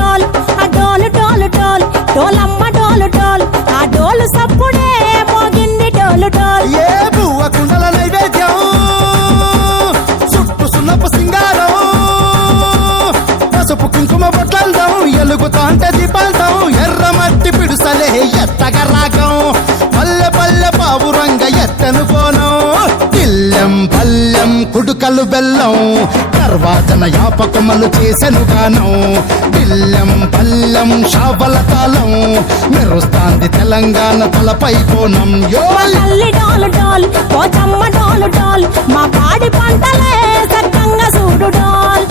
డోల్ ఆ డోలు డోలు డోల్ డోలమ్మ డోలు డోల్ ఆ డోలు సప్పుడే మోగింది డోలు డోల్. ఏ బువ్వ కుండల నైవేద్యం చుట్టు సున్నపు సింగారం పసుపు కుంకుమ బొట్లందం ఎలుగుతాంటే దీపాంతం ఎర్ర మట్టి పిడుసలే ఎత్తగ రాగం పల్లె పల్లె పావురంగ ఎత్తను కోనం తిల్లెం పల్లెం కుడుకలు బెల్లం తర్వాతన యాపకమలు చేసెను గానం తిల్లెం పల్లెం షావల తాళం మెరుస్తాంది తెలంగాణ తలపై కోణం యో తల్లి డోలు డోల్ పోచమ్మ డోలు డోల్ మా పాడి పంటలే సక్కంగా చూడు డోల్.